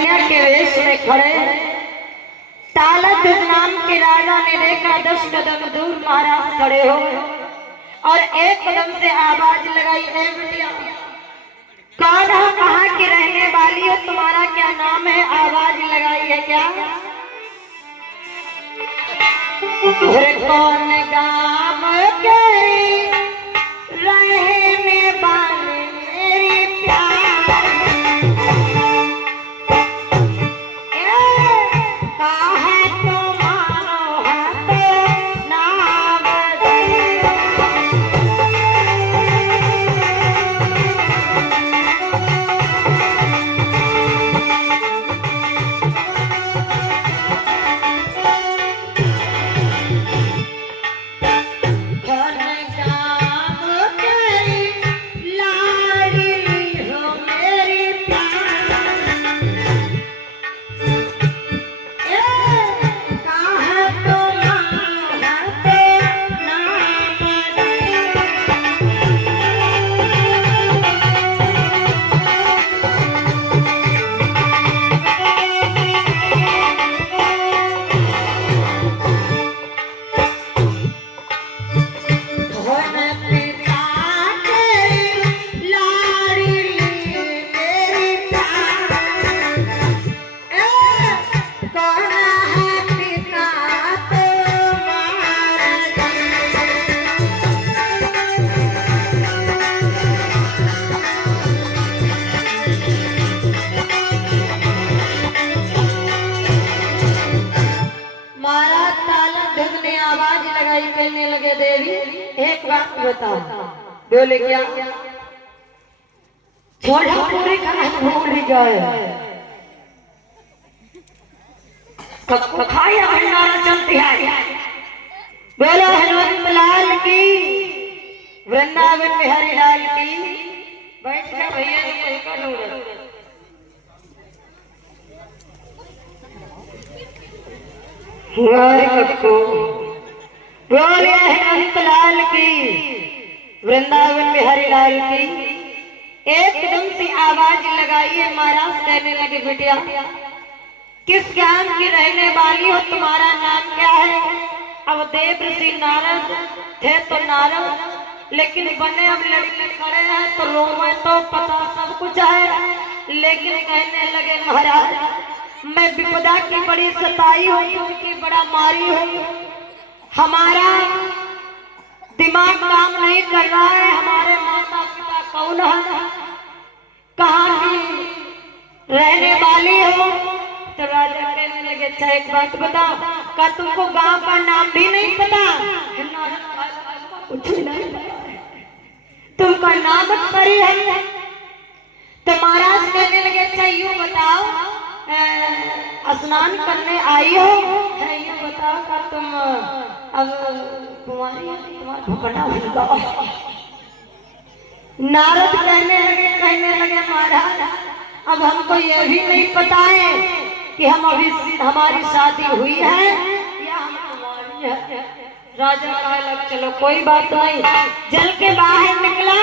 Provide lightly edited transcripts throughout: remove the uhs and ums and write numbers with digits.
के वेश में खड़े तालत नाम के राजा ने देखा 10 कदम दूर महाराज खड़े हो और एक कदम से आवाज लगाई, है बिटिया कौन हो, कहाँ की रहने वाली हो, तुम्हारा क्या नाम है? आवाज लगाई है क्या? कौन गाँव के रहने वाली मेरी प्यार, कहने लगे देवी एक बात बताओ। बोले क्या? छोड़ा पूरी भूल ही गए, खाया भंडारा चलती है। बोलो हनुमत लाल की, वृंदावन में हरि लाल की। बैठ जा भैया जी का नूर बोलिए हनुमत लाल की, वृंदावन में हरि लाल की। एकदम से आवाज लगाइए। महाराज कहने लगे बिटिया किस ज्ञान की रहने वाली हो, तुम्हारा नाम क्या है? अब देव ऋषि नारद थे तो नारद, लेकिन बने अब लड़के खड़े हैं तो रोवे तो पता सब कुछ है। लेकिन कहने लगे महाराज मैं विपदा की बड़ी सताई हूँ, क्योंकि बड़ा मारी हूँ, हमारा दिमाग काम नहीं कर रहा है, हमारे माता पिता कौन है, कहाँ की रहने वाली हो? तो राजा कहने लगे अच्छा एक बात बताओ, क्या तुमको गांव का नाम भी नहीं पता? कुछ नहीं, तुमका नाम परी है। तो महाराज कहने लगे अच्छा यूँ बताओ, स्नान करने आई हो, यूँ बताओ का तुम अब तुम्हारा भुगना होगा। नारद कहने लगे महाराज अब हमको ये भी नहीं पता है कि हम अभी हमारी शादी हुई है या हम कुंवारी है। राजा कहने लगे चलो कोई बात नहीं। जल के बाहर निकला,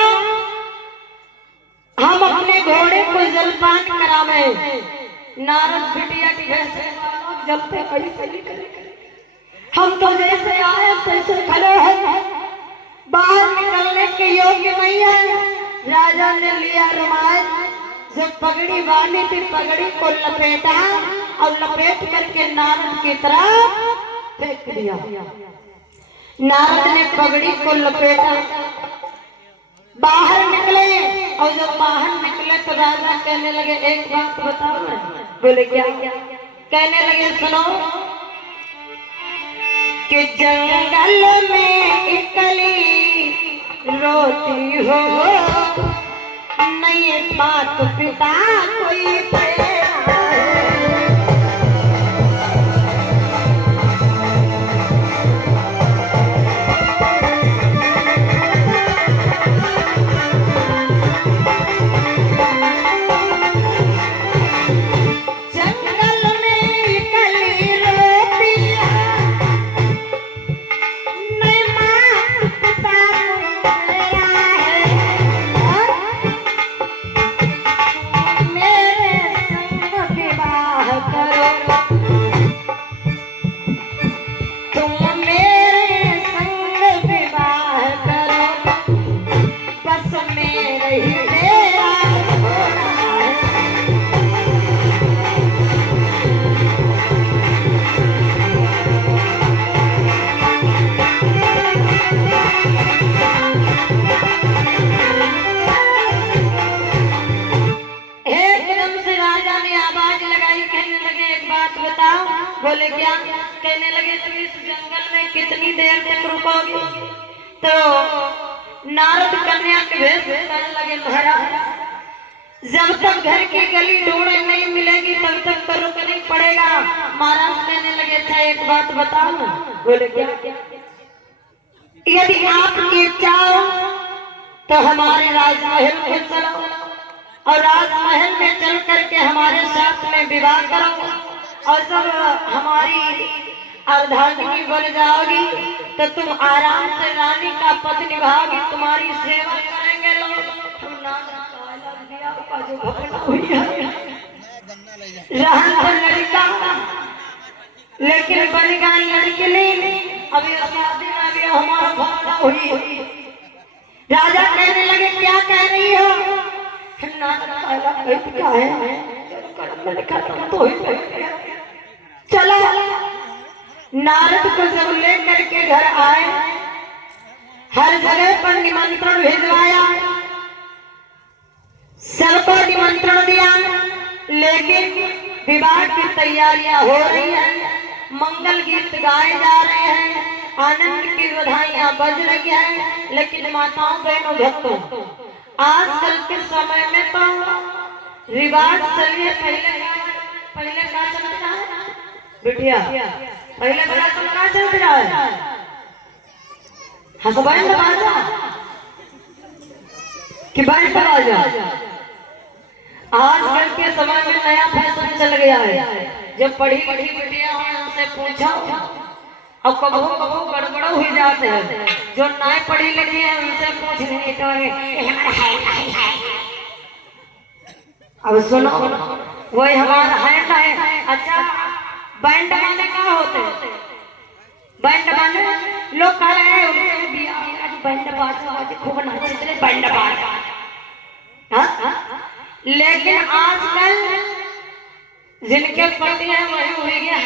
हम अपने घोड़े को जलपान करावे। नारद बिटिया की घर से जलते हम तो जैसे आए तैसे खड़े हैं, बाहर निकलने के योग्य नहीं है। राजा ने लिया रुमाल, जब पगड़ी बांधी थी पगड़ी को लपेटा और लपेट करके नारद की तरफ फेंक दिया। नारद ने पगड़ी को लपेटा, बाहर निकले, और जब बाहर निकले तो राजा कहने लगे एक बात बताओ। बोले क्या? कहने लगे सुनो कि जंगल में इकली रोती हो, नहीं बात पिता कोई मेरे बोले क्या? कहने लगे तुम इस जंगल में कितनी देर तक रुकोगे? तो नारद कन्या के भेष में कहने लगे महाराज जब तक घर की गली ढूंढे नहीं मिलेगी तब तक तो रुकना ही पड़ेगा। महाराज कहने लगे अच्छा एक बात बताओ। बोले क्या? यदि आपकी इच्छा हो तो हमारे राजमहल में चलो और राजमहल में चल करके हमारे साथ में विवाह करो और जब हमारी अर्धांगिनी बन जाओगी तो तुम आराम से रानी का पद निभाओगी, तुम्हारी सेवा करेंगे लोग। लड़का लेकिन बनेगा लड़की नहीं। अभी शादी में भी हमारा भावना हुई। राजा कहने लगे क्या कह रही हो? क्या है? चलो नारद को जब लेकर के घर आए, हर जगह पर निमंत्रण भिजवाया, सबको निमंत्रण दिया, लेकिन विवाह की तैयारियां हो रही हैं, मंगल गीत गाए जा रहे हैं, आनंद की बधाइयां बज रही हैं। लेकिन माताओं बहनों भक्तों आजकल के समय में तो रिवाज चलिए पहले क्या चलता है बिटिया? पहले बड़ा क्या चल रहा है? हसबैंड बाजा कि बैंड बाजा? आजकल के समय में नया फैशन चल गया है। जब पढ़ी लिखी बिटिया हो उनसे पूछो और कबो कबो गड़बड़ हो जाते हैं। जो नहीं पढ़ी लिखी है उनसे पूछ नहीं तो अब सुनो वही हमारा है। अच्छा बैंड माने क्या होते? बैंड माने लोग कह रहे हैं बैंड बाजा खूब नाचते बैंड बाजा। लेकिन आजकल जिनके पति है वही हो गया।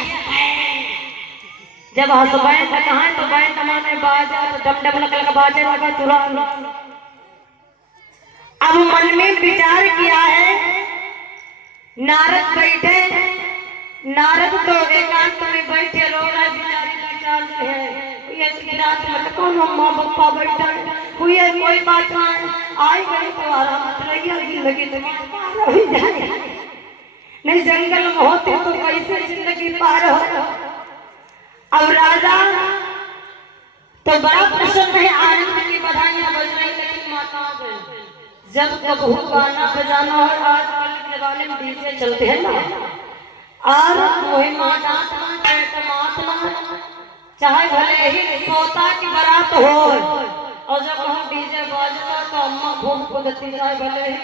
जब हसबैंड कहा तो बैंड माने बाजा, तो डम नकल का बाजे लगा तुरंत। अब मन में विचार किया है, नारद बैठे, नारद तो एकांत में बैठे रो रहा विचार है। रात में कौन अम्मा पप्पा बैठा हुई है, कोई बात नहीं आई गई तो आराम जिंदगी नहीं, जंगल में होते तो कैसे जिंदगी पार हो। अब राजा तो बड़ा प्रसन्न है, आनंद की बधाइयां बज रही। लेकिन माताओं जब कबू गाना बजाना और आजकल के गाने में डीजे चलते हैं ना, और वही माता चाहे भले ही पोता की बारात हो और जब वहाँ डीजे बाजता तो अम्मा खूब कुदती जाए, भले ही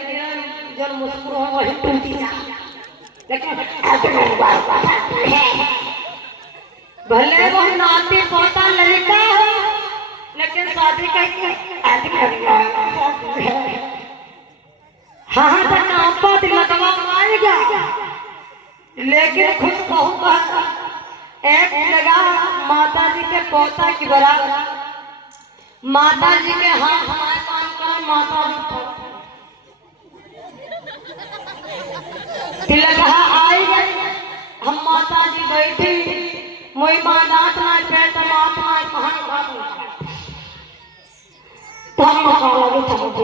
जब मुस्कुरा वही टूटी जाए। लेकिन भले वो नाती पोता लड़का है लेकिन शादी करके हाँ तो लगवाएगा। लेकिन खुश कहूँगा एक जगह माता जी के पोता की बारात, माता जी के हाथ हमारे काम कर, माता जी आई गई। हम माता जी बैठी, मोई माँ दांत ना पेट मात ना कहाँ तो हम हमारे पोता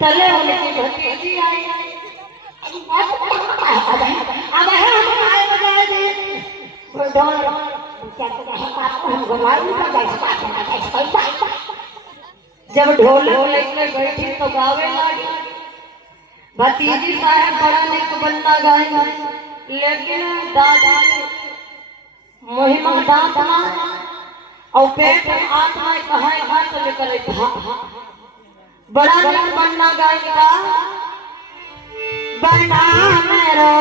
चले होने की भतीजी आई। अब जब ढोल लेकर बैठी तो गावे लगी, भतीजी साहब बड़ा निक बन्ना गाएंगे, लेकिन दादा महिमा दांत और पेट आत्मा कहाँ हाथ लेकर बड़ा निक बन्ना गाएगा। बना मेरो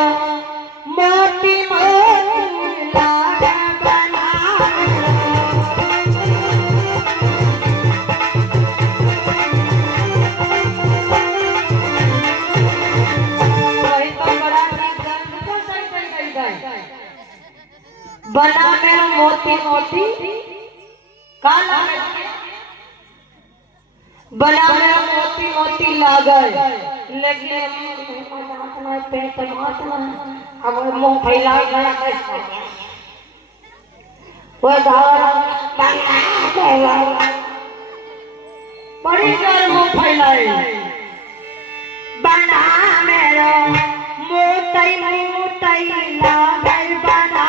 मोटी मोटी लाड बना वही तो बड़ा बना मेरो मोती मोती काला बना में मोती मोती लागल लेकिन पेट अब मुंह फैला गया वो बड़ी जोर मुंह फैलाई बना मेरो मोतई मोतई लागल बना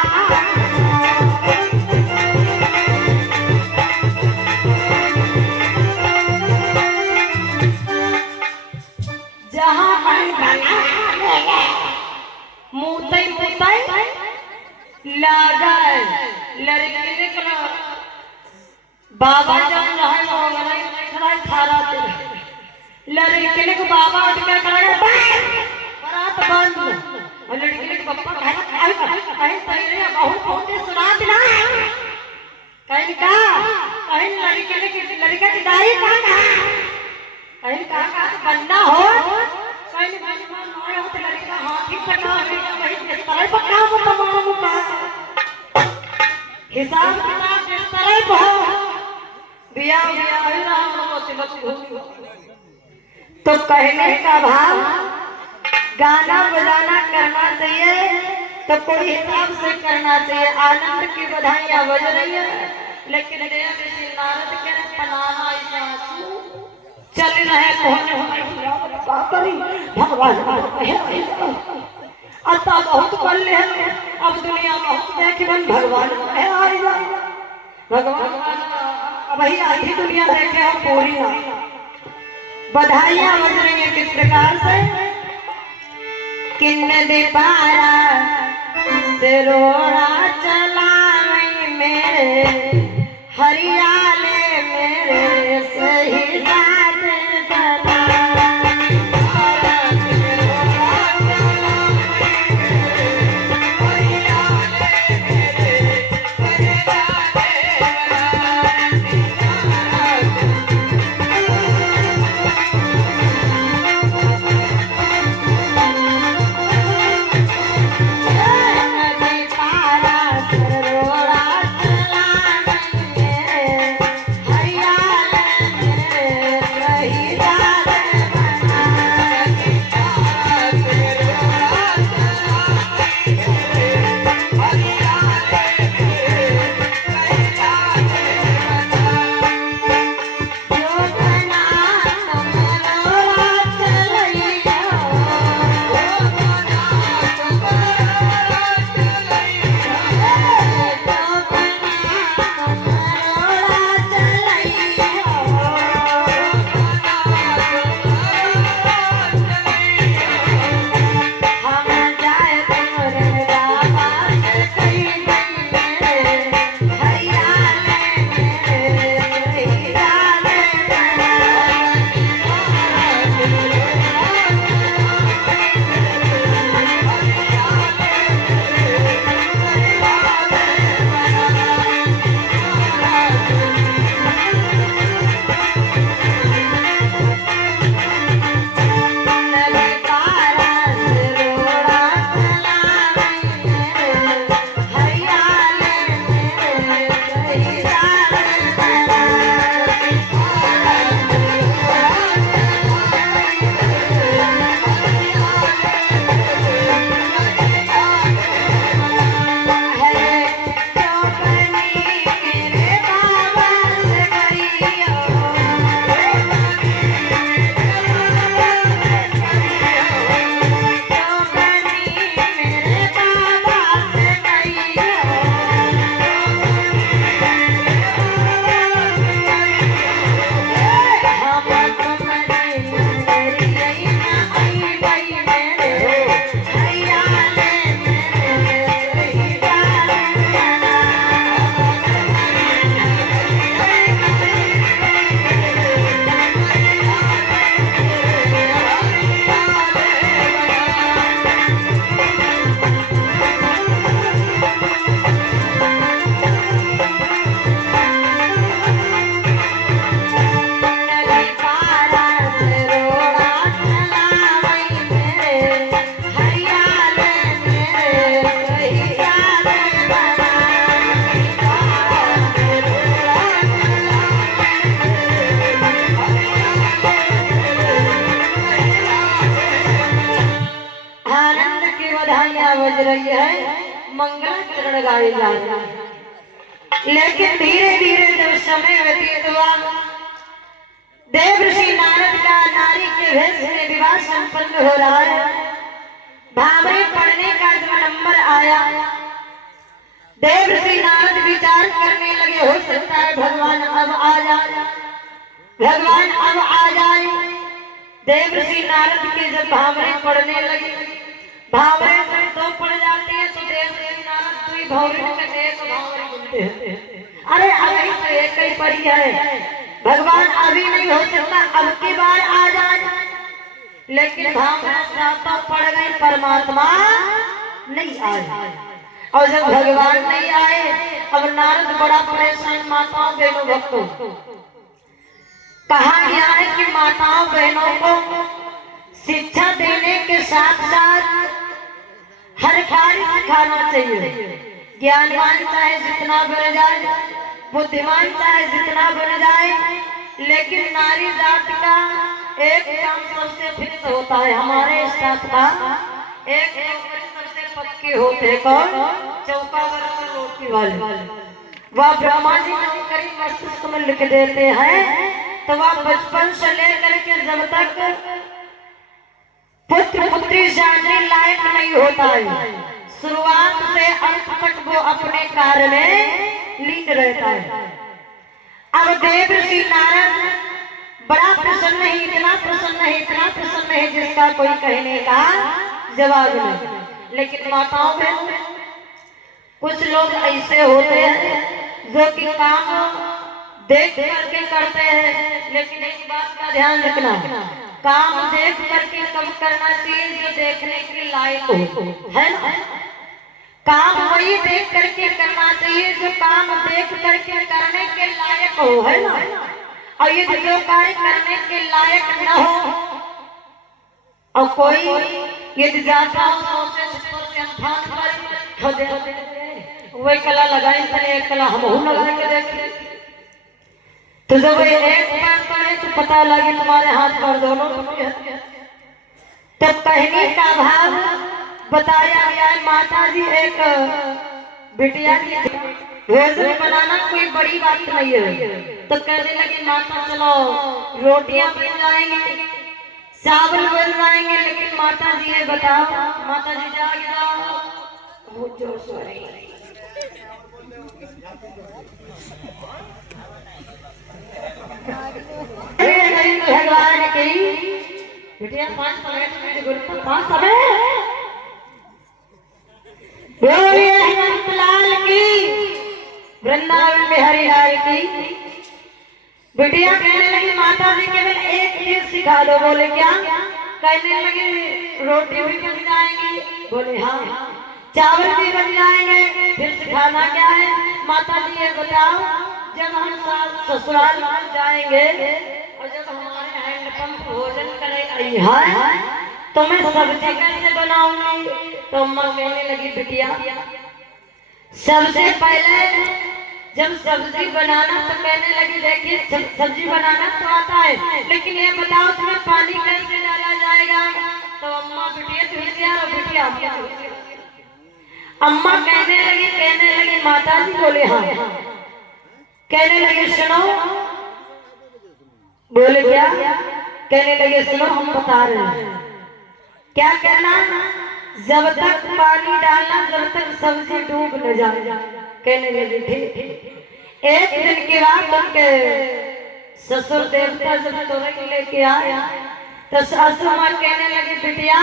जहाँ बना मोतई मोतई लागल लड़की निकला बाबा जान रहे मोगलाई खड़ा थारा लड़की ने बाबा उठ के खड़ा बारात बंद और लड़की ने पप्पा कहीं पहले बहुत बहुत सुना दिला कहीं का कहीं लड़की ने लड़का की दाई कहीं का बन्ना हो कहीं बन्ना हो तो लड़का हाथी पकड़ा कहीं इस तरह पकड़ा वो तमाम का हिसाब किताब इस तरह हो बिया तो कहने का भाव गाना बजाना करना चाहिए तो कोई हिसाब से करना चाहिए आनंद की बधाइयां बज रही है लेकिन नारद के पनाना चल रहे भगवान अतः बहुत कर ले अब दुनिया बहुत देख भगवान भगवान वही आधी दुनिया देखे हम पूरी ना बधाइयां बज रही है किस प्रकार से किन्न दे पारा से रोड़ा चला मेरे हरियाले मेरे सही साथ बता मंगलाचरण गाए जा रहे हैं। लेकिन धीरे धीरे जब समय व्यतीत हुआ, देव ऋषि नारद का नारी के भेष में विवाह संपन्न हो रहा है। भावरे पढ़ने का जब नंबर आया, देव ऋषि नारद विचार करने लगे, हो सकता है भगवान अब आ जाए, भगवान अब आ जाए। देव ऋषि नारद के जब भावरे पढ़ने लगे, भावरे से दो पढ़ जाती है तो देव ऋषि नारद दुई भावरे में एक भावरे बोलते हैं। अरे अभी तो एक ही पढ़ी है, भगवान अभी नहीं हो सकता, अब की बार आ जाए। लेकिन भावना सातों पढ़ गई, परमात्मा नहीं आए। और जब भगवान नहीं आए, अब नारद बड़ा परेशान। माताओं बहनों भक्तों, कहा गया है कि माताओं बहनों को शिक्षा देने के साथ साथ हर कार्य सिखाना चाहिए। ज्ञानवान चाहे जितना बन जाए, बुद्धिमान चाहे जितना बन जाए, लेकिन नारी जात का एक काम सबसे फिक्स होता है। हमारे स्टाफ का एक सबसे पक्के होते हैं, कौन? चौका बराबर रोटी वाले। वह ब्रह्मा जी नौकरी मस्तिष्क में लिख देते हैं, तो वह बचपन से लेकर के जब तक पुत्र पुत्री जानने लायक नहीं होता है, शुरुआत से अंत तक वो अपने कार्य में लीन रहता है। अब देव ऋषि नारद बड़ा प्रसन्न है, इतना प्रसन्न है, इतना प्रसन्न है जिसका कोई कहने का जवाब नहीं। लेकिन माताओं में कुछ लोग ऐसे होते हैं जो कि काम देख करके करते हैं, लेकिन एक बात का ध्यान रखना, काम देख करके कब करना चाहिए जो देखने के लायक हो, है ना। काम वही देख करके करना चाहिए जो काम देख करके करने के लायक हो, है ना। और ये जो कार्य करने के लायक न हो, और कोई यदि जाता हो वही कला लगाई, एक कला हम लगा के देखें, तो जब एक बार करे तो पता लगे तुम्हारे हाथ पर दोनों। तो कहने का भाव बताया गया है। माता जी एक बिटिया की भोजन बनाना कोई बड़ी बात नहीं है, तो कहने लगी माता चलो रोटियां बन जाएंगी, चावल बन जाएंगे। लेकिन माता जी ये बताओ, माता जी जाग जाओ, बहुत जोर सो रही है। भगवान की बिटिया 5 समय बोलिए हनुमत लाल की, वृंदावन बिहारी लाल की। बिटिया कहने लगी माता जी केवल एक चीज सिखा दो। बोले क्या? कहने लगी रोटी भी बन जाएंगी। बोले हाँ। चावल भी बन जाएंगे। फिर सिखाना क्या है? माता जी ये बताओ, जब हम ससुराल जाएंगे और जब हमारे हैंडपंप भोजन करेगा तो मैं सब्जी कैसे बनाऊंगी? तो अम्मा कहने लगी बिटिया सबसे पहले जब सब्जी बनाना तो कहने लगी देखिए सब्जी बनाना तो आता है, लेकिन ये बताओ उसमें पानी कैसे डाला जाएगा? तो अम्मा बिटिया तो होशियार हो, बिटिया अम्मा कहने लगी माता जी। बोले हाँ। कहने लगे सुनो। बोले क्या? कहने लगे सुनो हम बता रहे हैं। क्या कहना? जब तक पानी डालना जब तक सब्जी डूब न जाए। कहने लगे ठीक। एक दिन के बाद उनके ससुर देवता जब तोरई लेके आया तो सासू माँ कहने लगी बिटिया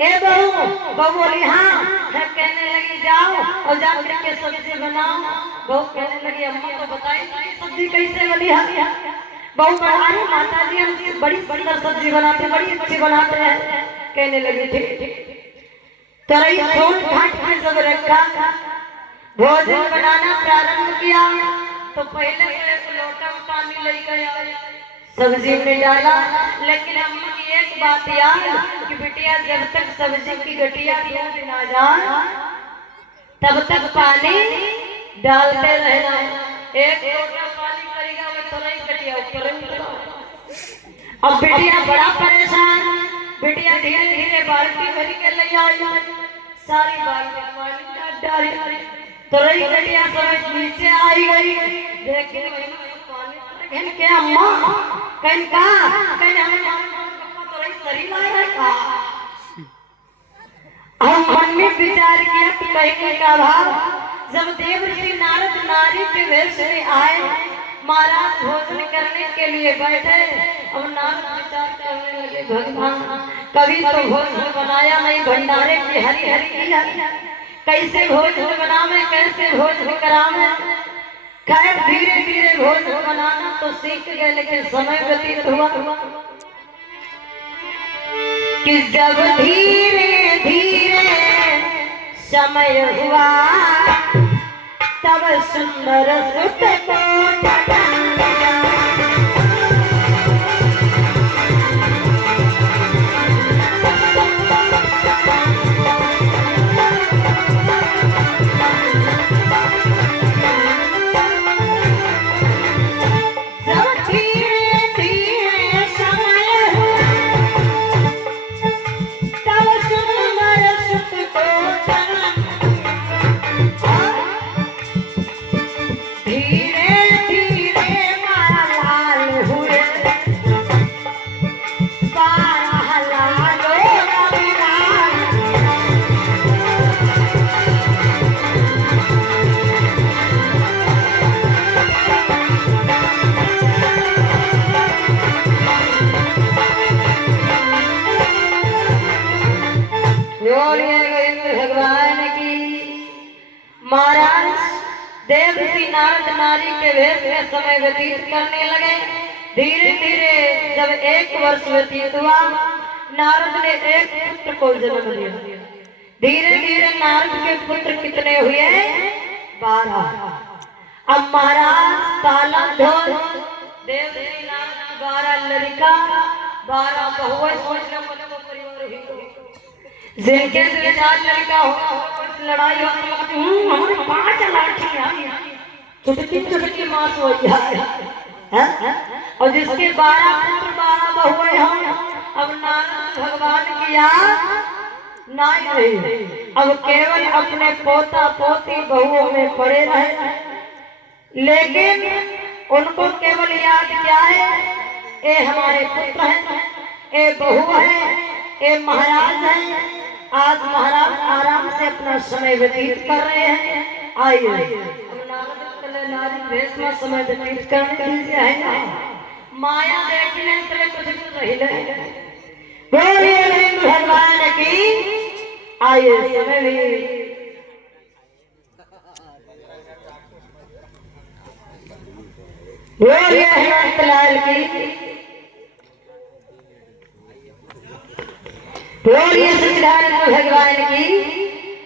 ए बहू। बहू बोली हाँ। कहने लगी जाओ और जा करके सब्जी बनाओ। बहू कहने लगी अम्मा तो बताई सब्जी कैसे बनी है? बहू अरे माता जी हम बड़ी सुंदर सब्जी बनाते, बड़ी अच्छी बनाते हैं। कहने लगी ठीक। तोरई छोड़ घाट के जब रखा, भोजन बनाना प्रारंभ किया तो पहले एक लोटा में पानी लेकर आया, सब्जी में डाला। लेकिन अम्मा की एक बात याद कि बिटिया जब तक सब्जी की गठिया टूट ना जाए तब तक पानी डालते रहना। एक लोटा पानी करेगा वो तोरई गठिया ऊपर। अब बिटिया बड़ा परेशान। बिटिया धीरे धीरे बाल्टी भर के ले आई, सारी बाल्टी पानी डरी तुरई गटिया सब नीचे आई गई देखे कहन के अम्मा कहन का कहन हमें पापा तुरई सरी लाए का हम मन में विचार किया कि कहने का भाव जब देवर्षि नारद नारी के वेश में आए महाराज भोजन करने के लिए बैठे अब नारद विचार करने लगे भगवान कभी तो भोजन बनाया नहीं भंडारे की हरी हरी किया कैसे भोजन बनावे कैसे भोजन करावे खैर धीरे धीरे भोजन बनाना तो सीख गए लेकिन समय व्यतीत हुआ कि जब धीरे धीरे समय हुआ तब सुंदर सुत को देवर्षि नारद नारी के वेश में समय व्यतीत करने लगे धीरे धीरे जब 1 वर्ष व्यतीत हुआ नारद ने एक पुत्र को जन्म दिया धीरे धीरे नारद के पुत्र कितने हुए 12 अब महाराज ताला ढोल देवर्षि नारद की 12 लड़का 12 बहुएं सोच लो परिवार हुई जिनके 4 लड़का हो लड़ाई हमारे 5 लाठियां चुटकी चुटकी मास हो जाए और जिसके 12 पुत्र 12 बहुएं हों अब नारद भगवान की याद नहीं रही अब केवल अपने पोता पोती बहुओं में पड़े रहे लेकिन उनको केवल याद क्या है ये हमारे पुत्र हैं ये बहू है ये महाराज है आज महाराज आराम से अपना समय व्यतीत कर रहे हैं आइए नारी भेष में समय व्यतीत करने दीजिए है ना माया देखने से कुछ नहीं बोलिए भगवान की आइए समय भी बोलिए हिमाचलाल की बोलिए सच्चिदानंद भगवान की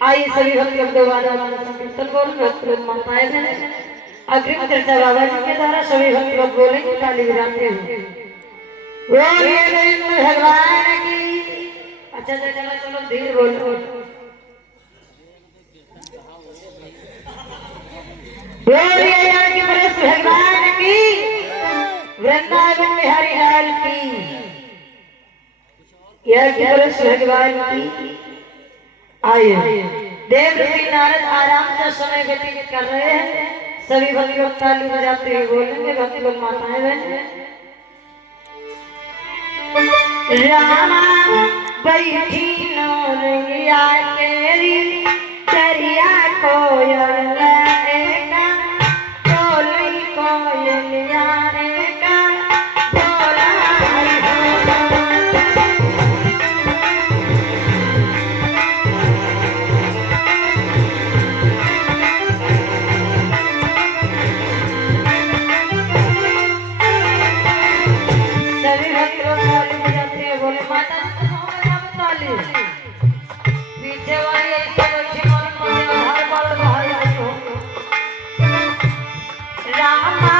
आइए सभी भक्त कीर्तन बोल माताएं बहन अग्रिम चर्चा बाबा जी के द्वारा सभी भक्त लोग बोलेंगे ताली बजाते हुए बोलिए भगवान की अच्छा चलो चलो धीरे बोलो बोलिए भगवान की वृंदावन बिहारी लाल की भगवान की आइए देवर्षि नारद आराम से समय व्यतीत कर रहे हैं सभी भक्त लोग ताली बजाते हुए बोलेंगे भक्त लोग माताएं बहन रामा बैठी नौरिया तेरी चरिया कोयल एका कोली कोयलिया एका बोला रामा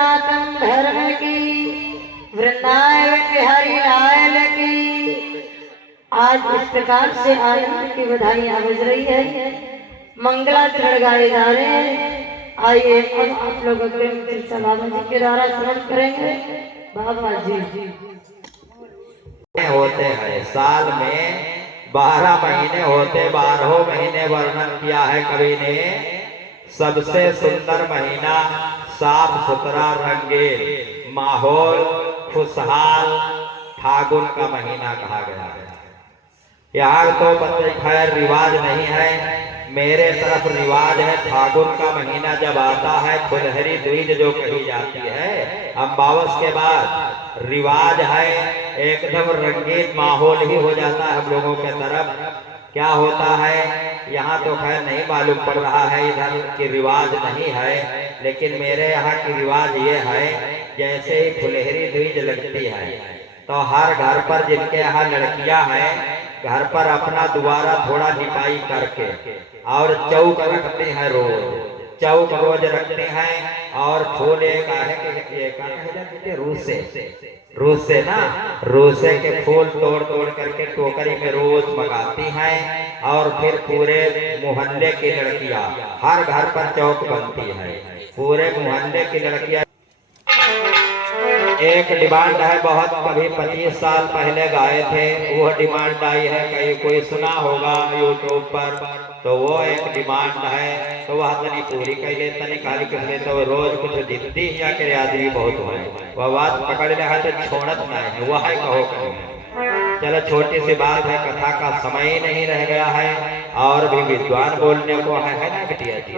सनातन धर्म की, वृंदावन बिहारी लाल की। आज इस प्रकार से आनंद की बधाइयां बज रही है, मंगलाचरण गाए जा रहे हैं। आइए अब आप लोग बाबा जी के द्वारा श्रवण करेंगे। बाबा जी होते हैं साल में 12 महीने होते, 12 महीने वर्णन किया है कवि ने। सबसे सुंदर महीना, साफ सुथरा, रंगीन माहौल, खुशहाल फागुन का महीना कहा गया है। यहाँ तो बच्चे खैर रिवाज नहीं है, मेरे तरफ रिवाज है। फागुन का महीना जब आता है, फुलहरी द्विज जो कही जाती है, अमावस के बाद रिवाज है, एकदम रंगीन माहौल ही हो जाता है हम लोगों के तरफ। क्या होता है यहाँ तो खैर नहीं मालूम पड़ रहा है, इधर की रिवाज नहीं है, लेकिन मेरे यहाँ की रिवाज ये है, जैसे ही फुलहरी द्विज लगती है तो हर घर पर जिनके यहाँ लड़कियां हैं, घर पर अपना दोबारा थोड़ा निपाई करके और चौक रखते हैं, चौक रोज रखते हैं। और फूल एक है रूसे ना, रूसे के फूल तोड़ तोड़ करके टोकरी में रोज मंगाती हैं। और फिर पूरे मोहल्ले की लड़कियां, हर घर पर चौक बनती है, पूरे मोहल्ले की लड़कियां। एक डिमांड है, बहुत कभी 25 साल पहले गाए थे, वो डिमांड आई है, कहीं कोई सुना होगा यूट्यूब पर, तो वो एक डिमांड है, तो वह तनी पूरी कर ले, तनी खाली कर ले, तो रोज कुछ दिखती या के आदमी बहुत है, वह बात पकड़ ले है तो छोड़त नहीं, वह है कहो कहो। चलो छोटी सी बात है, कथा का समय ही नहीं रह गया है और भी विद्वान बोलने को है ना बिटिया जी।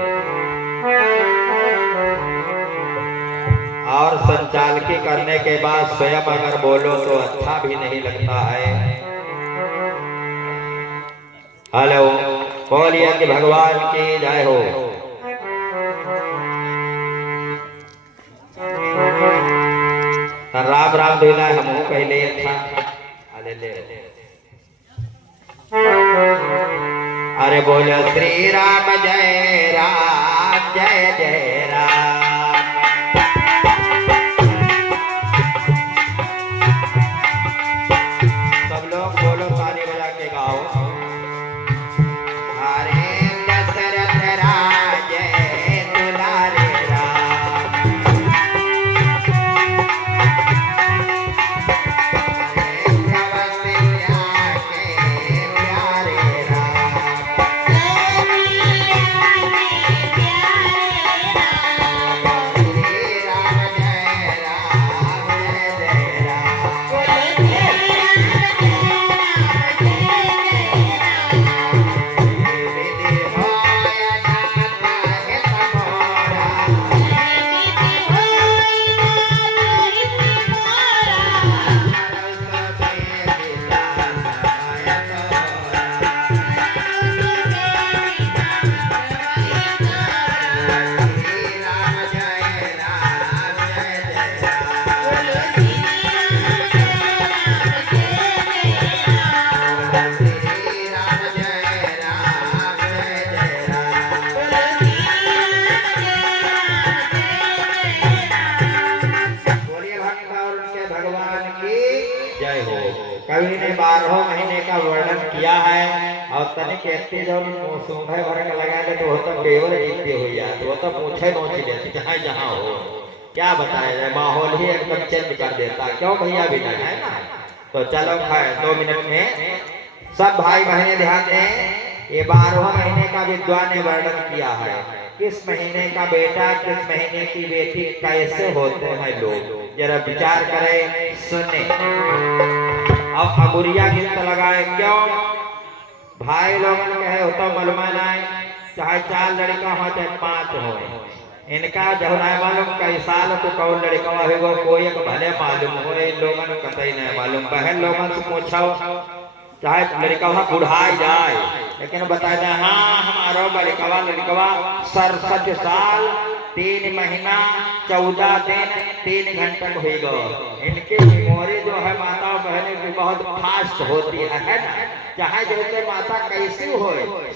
और संचालकी करने के बाद स्वयं अगर बोलो तो अच्छा भी नहीं लगता है। हेलो, बोलिए कि भगवान की जय हो। राम राम धोना हम पहले अच्छा। अरे बोलो श्री राम जय राम, जय जय राम। कवि ने 12 महीने का वर्णन किया है। और तनिक कहते जब सुबह भर का लगाएगा तो वो तो केवल जीते हुई है, तो वो तो पूछे नोच लेते जहाँ जहाँ हो। क्या बताया जाए, माहौल ही एकदम चेंज कर देता। क्यों भैया भी नहीं है ना, तो चलो 2 मिनट में सब भाई बहने ध्यान दें। ये 12 महीने का विद्वान ने वर्णन किया है, किस महीने का बेटा किस महीने की बेटी कैसे होते हैं लोग, जरा विचार करें, सुने। अब अमुरिया गीत लगाए, क्यों भाई लोगन कहे होता मलमा नाय, चाहे 4 लड़का हो चाहे 5 हो, इनका जब नहीं मालूम कई साल तो कौन लड़का होगा, कोई एक भले मालूम हो, इन लोगन कतई नहीं मालूम। बहन लोगन से पूछो, चाहे लड़का बुढ़ाई जाए, लेकिन बताए हाँ हमारा लड़कवा 67 साल 3 महीना 14 दिन 3 घंटे हुई गो। इनकी मेमोरी जो है माता बहनों की बहुत फास्ट होती है ना। चाहे जैसे माता कैसी हो,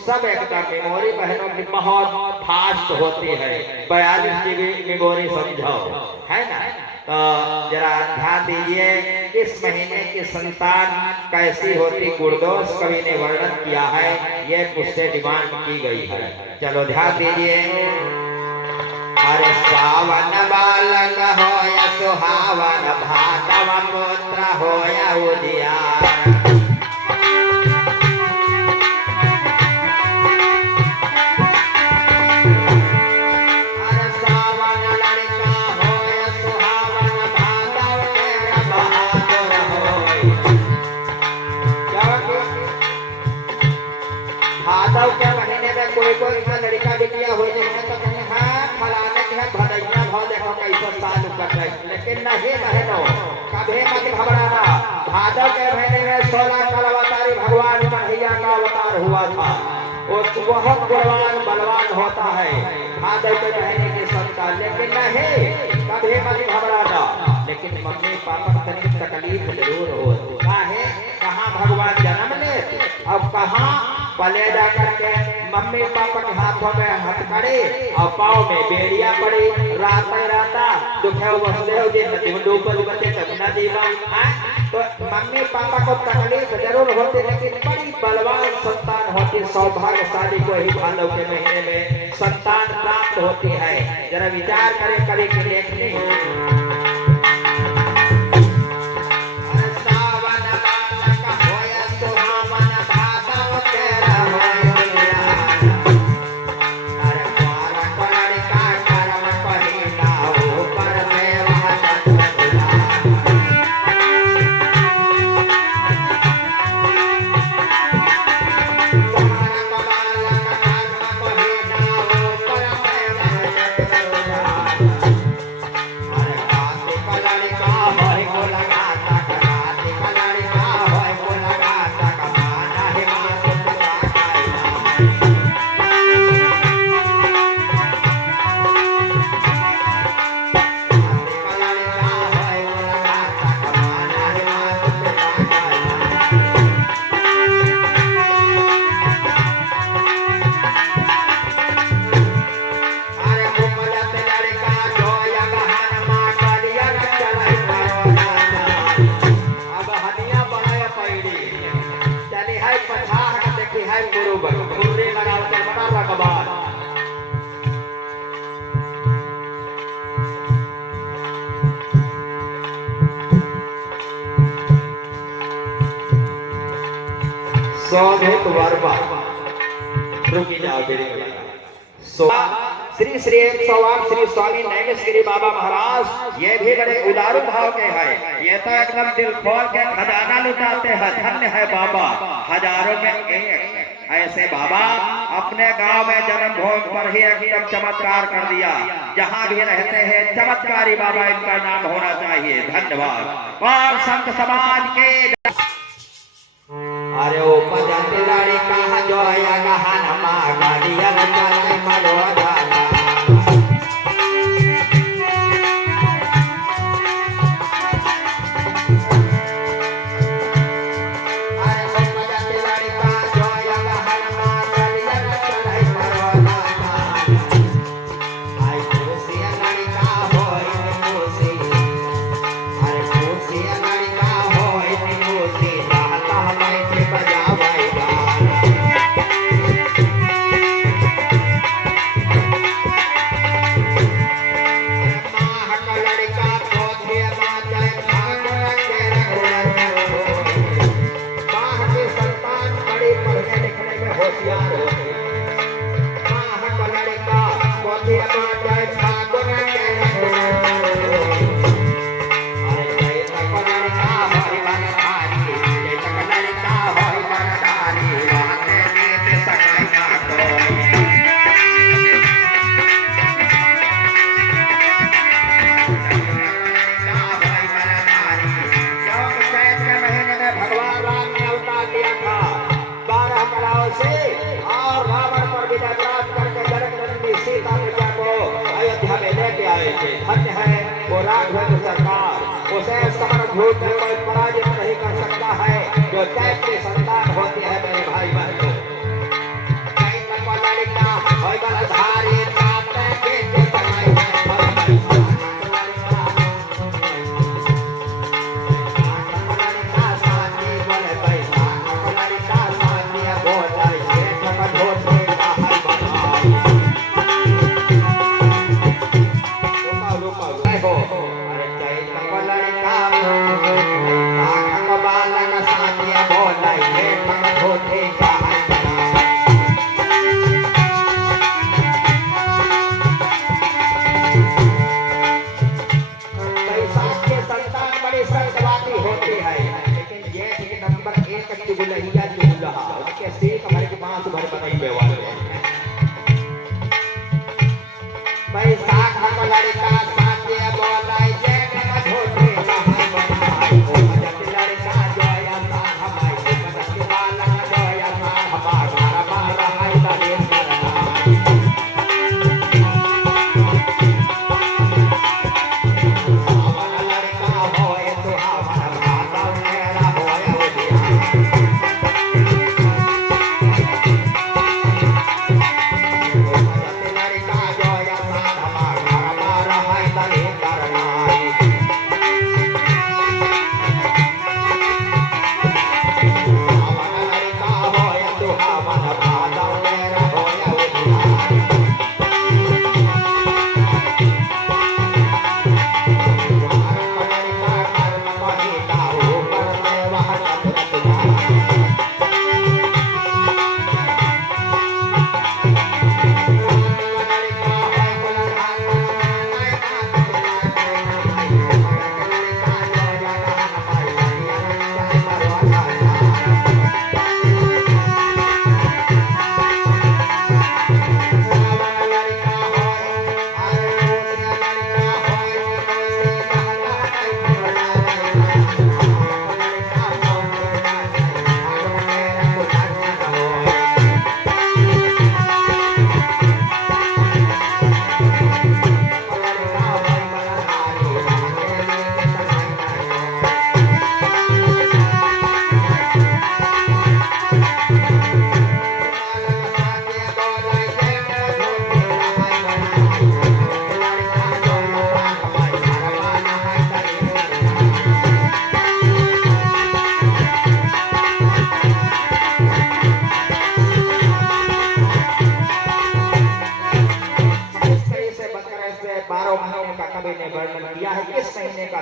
सब एकदम मेमोरी बहनों की बहुत फास्ट होती है। 42 GB मेमोरी समझो, है ना। तो जरा ध्यान दीजिए, इस महीने की संतान कैसी होती गुरुदोष कवि ने वर्णन किया है, ये मुझसे डिमांड की गई है। चलो ध्यान दीजिए। अरे सावन बालक होया सुहावन, भादव पुत्र होया उजियार। भादव के महीने में कोई लड़का बिटिया हो जाए तो कहीं हाँ फलाने के है भदैया भाव देखो कैसे साल कट रहे, लेकिन नहीं बहनों कभी मत घबराना। भादव के महीने में 16 कल अवतारी भगवान कन्हैया का अवतार हुआ था। वो बहुत गुणवान बलवान होता है भादव के महीने की संतान, लेकिन नहीं कभी मत घबराना। लेकिन मम्मी पापा की तकलीफ जरूर हो, कहाँ भगवान जन्म ले अब कहाँ पले जा करके मम्मी पापा के हाथों में हथकड़ी और पाँव में बेड़िया पड़ी, रात राता दुखे बसले हो जे नदी में डूबल बचे तब नदी में। तो मम्मी पापा को तकलीफ जरूर होती, लेकिन बड़ी बलवान संतान होती। सौभाग्यशाली को ही भादव के महीने में संतान प्राप्त होती है। जरा विचार करें कभी की लेखनी। शोभित वर्मा रुकी जाओ श्री श्री 108 श्री स्वामी नैमिषगिरी बाबा महाराज ये भी बड़े उदारू भाव के हैं। ये तो एकदम दिल खोल के खजाना लुटाते हैं। धन्य है बाबा, हजारों में एक ऐसे बाबा अपने गांव में जन्मभूमि पर ही एकदम चमत्कार कर दिया। जहां भी रहते हैं चमत्कारी बाबा इनका नाम होना चाहिए। धन्यवाद। और संत समाज के अरे उपजत लड़का जोया गहन मागलिया चले मरोड़ा। से और रावण पर विजय प्राप्त करके जनक जननी सीता मैया को अयोध्या वो राघवेंद्र सरकार उसे समर झूठ में कोई पराजित नहीं कर सकता है। जो दैव की संतान होती है मेरे भाई बहनों, चैत्र को लड़का होय बलधारी तात के समय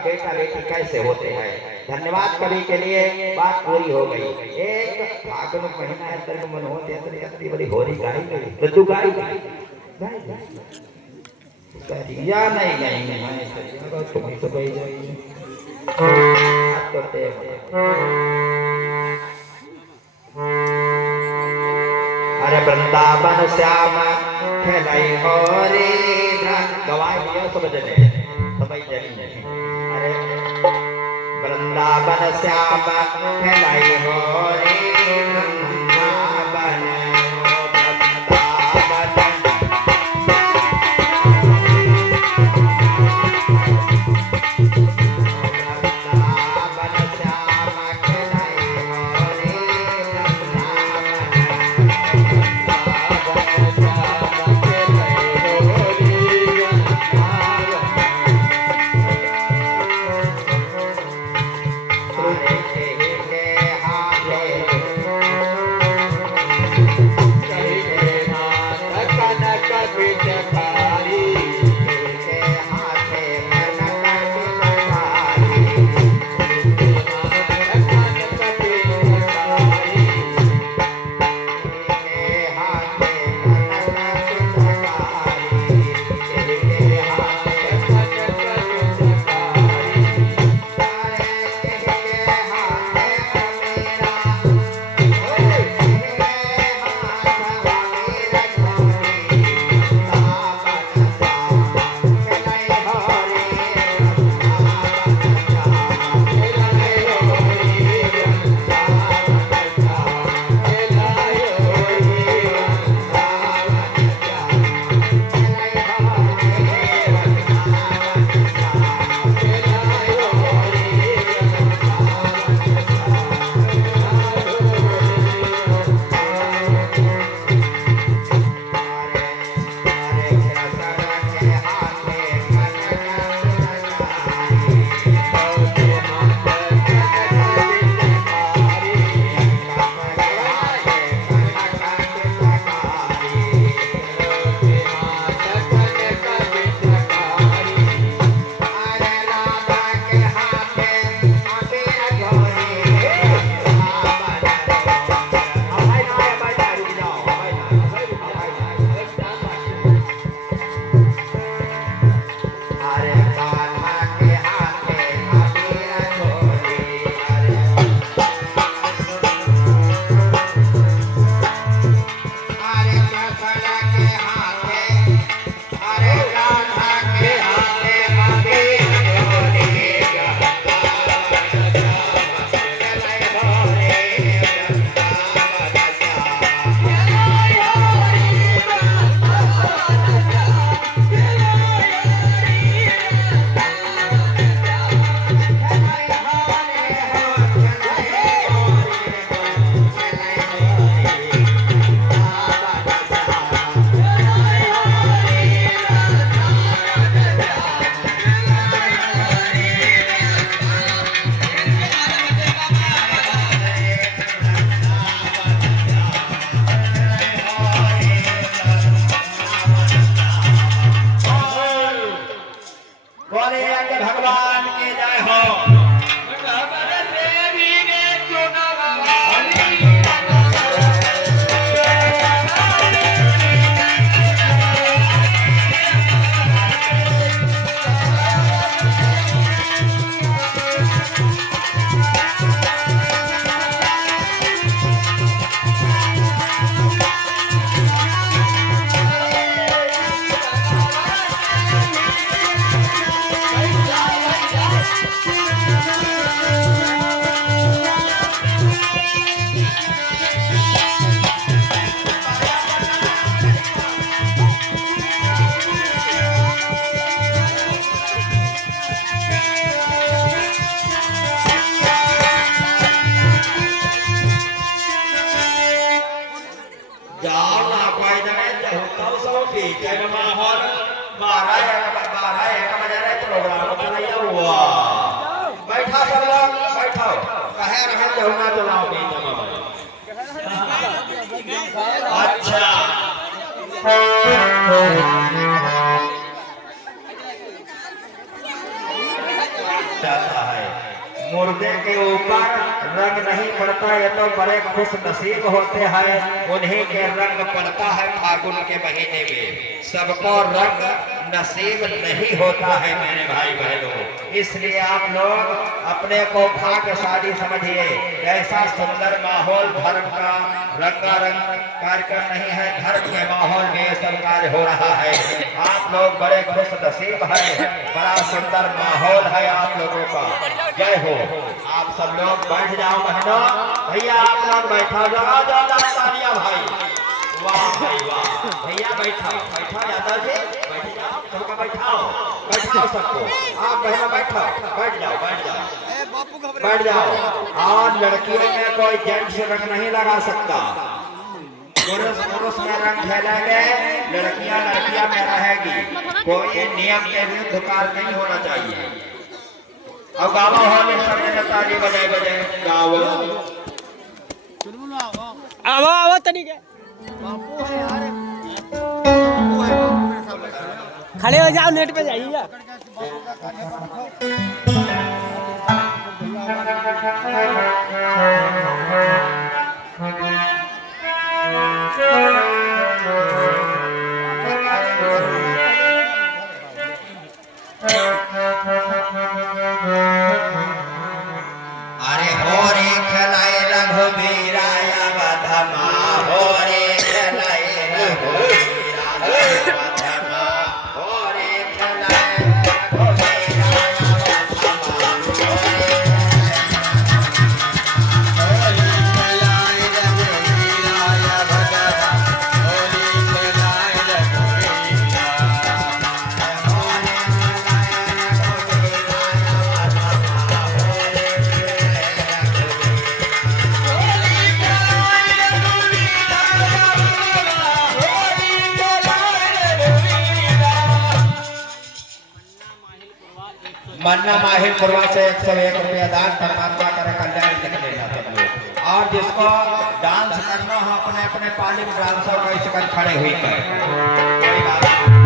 बेटा बेटी कैसे होते हैं। धन्यवाद कवि के लिए, बात पूरी हो गई। एक फागुन महीना है, तेरे को मन होते हैं इतनी बड़ी होरी गाई गई तो तू गाई या नहीं गाएंगे मैं तुम्हें तो गई जाएगी अरे वृंदावन श्याम खेलाई हो रे गवाई दिया समझ ले समझ जाएंगे। अरे वृंदावन श्याम खेलाई हो रे वृंदावन जाओ ना कोई जने तो सब बीच में माहौल 12 बजे रहे प्रोग्राम कराया हुआ बैठा सब लोग बैठो कहे रहे जहुना चलाओ बीच में अच्छा जाता है मुर्दे के ऊपर रंग नहीं पड़ता ये तो बड़े खुश नसीब होते हैं उन्हीं के रंग पड़ता है फागुन के महीने में सबको रंग नसीब नहीं होता है मेरे भाई बहनों इसलिए आप लोग अपने को भाग्यशाली समझिए ऐसा सुंदर माहौल धर्म का रंगारंग कार्यक्रम नहीं है धर्म के माहौल में सब कार्य हो रहा है आप लोग बड़े खुश नसीब है बड़ा सुंदर माहौल है आप लोगों का जय हो आप सब लोग बैठ जाओ बहनों भैया आप लोग बैठा जाओ तालियां भाई वाह भाई वाह भैया बैठाओ यादव जी बैठ जाओ सबका बैठाओ सबको आप बहनों बैठो बैठ जाओ बैठ जाओ और लड़कियों में कोई जेंट्स रंग नहीं लगा सकता पुरुष में रंग खेलेंगे लड़कियां में रहेगी कोई नियम के विरुद्ध कार्य नहीं होना चाहिए अब गावा होने समय ताली बजाए गाओ आवा तनिक खड़े हो जाओ नेट पे जाइए अरे हो रे खलाए रघुबीराया बधमा हो रे खलाए रघुबीराया बधमा हो रे खलाए रघुबीराया बधमा होली खलाए रघुबीराया बधमा होली खलाए रघुबीराया मन्ना माहिर पूर्वा से 101 रुपया दान परमात्मा करे कल्याण लिख लेना सब लोग और जिसको डांस करना हो अपने अपने पाली में डांसर वैसे कर खड़े हुई कर कोई बात नहीं।